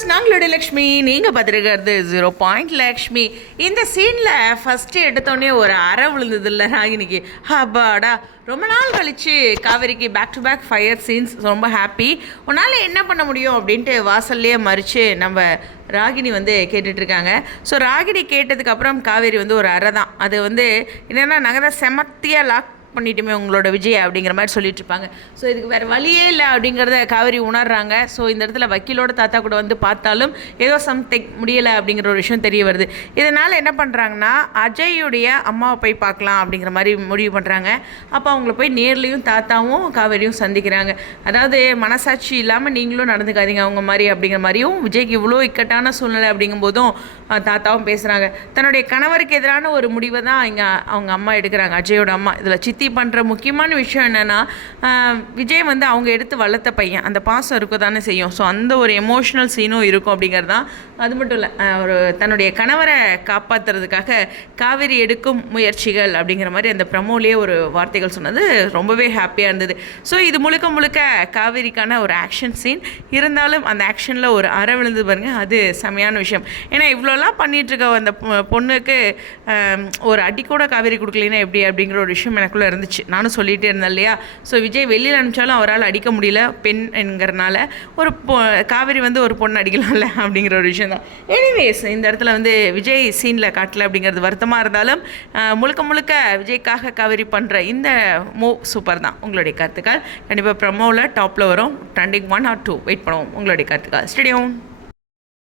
Viewers நாங்களுடைய Lakshmi நீங்கள் பார்த்துருக்கிறது zero point Lakshmi. இந்த சீனில் ஃபஸ்ட்டு எடுத்தோடனே ஒரு அறை விழுந்ததில்ல ராகினிக்கு ஹப்பாடா ரொம்ப நாள் கழிச்சு காவேரிக்கு back to back fire scenes ரொம்ப ஹாப்பி உன்னால் என்ன பண்ண முடியும் அப்படின்ட்டு வாசல்லையே மறித்து நம்ம ராகினி வந்து கேட்டுட்ருக்காங்க. ஸோ ராகினி கேட்டதுக்கப்புறம் காவேரி வந்து ஒரு அறை தான் அது வந்து என்னென்னா நாங்கள் தான் செமத்தியாக லாக் பண்ணிட்டுமே உங்களோட விஜய் அப்படிங்கிற மாதிரி சொல்லிட்டு இருப்பாங்க ஸோ இதுக்கு வேறு வழியே இல்லை அப்படிங்கிறத காவேரி உணர்றாங்க. ஸோ இந்த இடத்துல வக்கீலோட தாத்தா கூட வந்து பார்த்தாலும் ஏதோ சம்திங் முடியலை அப்படிங்கிற ஒரு விஷயம் தெரிய வருது. இதனால் என்ன பண்ணுறாங்கன்னா அஜயுடைய அம்மாவை போய் பார்க்கலாம் அப்படிங்கிற மாதிரி முடிவு பண்ணுறாங்க அப்போ அவங்கள போய் நேர்லேயும் தாத்தாவும் காவேரியும் சந்திக்கிறாங்க. அதாவது மனசாட்சி இல்லாமல் நீங்களும் நடந்துக்காதீங்க அவங்க மாதிரி அப்படிங்கிற மாதிரியும் விஜய்க்கு இவ்வளோ இக்கட்டான சூழ்நிலை அப்படிங்கும்போதும் தாத்தாவும் பேசுகிறாங்க தன்னுடைய கணவருக்கு எதிரான ஒரு முடிவை தான் இங்கே அவங்க அம்மா எடுக்கிறாங்க. அஜயோட அம்மா. இதில் சித்தி பண்ணுற முக்கியமான விஷயம் என்னென்னா விஜய் வந்து அவங்க எடுத்து வளர்த்த பையன். அந்த பாசம் இருக்க தானே செய்யும். ஸோ அந்த ஒரு எமோஷ்னல் சீனும் இருக்கும் அப்படிங்கிறது தான் அது மட்டும் இல்லை ஒரு தன்னுடைய கணவரை காப்பாற்றுறதுக்காக காவேரி எடுக்கும் முயற்சிகள் அப்படிங்கிற மாதிரி அந்த ப்ரமோலேயே ஒரு வார்த்தைகள் சொன்னது ரொம்பவே ஹாப்பியாக இருந்தது. ஸோ இது முழுக்க முழுக்க காவேரிக்கான ஒரு ஆக்ஷன் சீன் இருந்தாலும் அந்த ஆக்ஷனில் ஒரு அற விழுந்து பாருங்கள் அது செமையான விஷயம். ஏன்னா இவ்வளோலாம் பண்ணிகிட்ருக்க அந்த பொ- பொண்ணுக்கு ஒரு அடி கூட காவேரி கொடுக்கலைன்னா எப்படி அப்படிங்கிற ஒரு விஷயம் எனக்குள்ளே இருந்துச்சு. நானும் சொல்லிகிட்டே இருந்தேன் இல்லையா? ஸோ விஜய் வெளியில் அனுப்பிச்சாலும் அவரால் அடிக்க முடியல பெண் என்கிறனால. ஒரு பொ காவேரி வந்து ஒரு பொண்ணு அடிக்கலாம்ல அப்படிங்கிற ஒரு விஷயம் தான். எனிவேஸ் இந்த இடத்துல வந்து விஜய் சீனில் காட்டல அப்படிங்கிறது வருத்தமாக இருந்தாலும் முழுக்க முழுக்க விஜய்க்காக காவேரி பண்ணுற இந்த மூவ் சூப்பர் தான். உங்களுடைய கருத்துக்கள். கண்டிப்பாக ப்ரமோவில் டாப்பில் வரும். Trending one or two wait பண்ணுவோம். உங்களுடைய கருத்துக்கள். ஸ்டேடியம்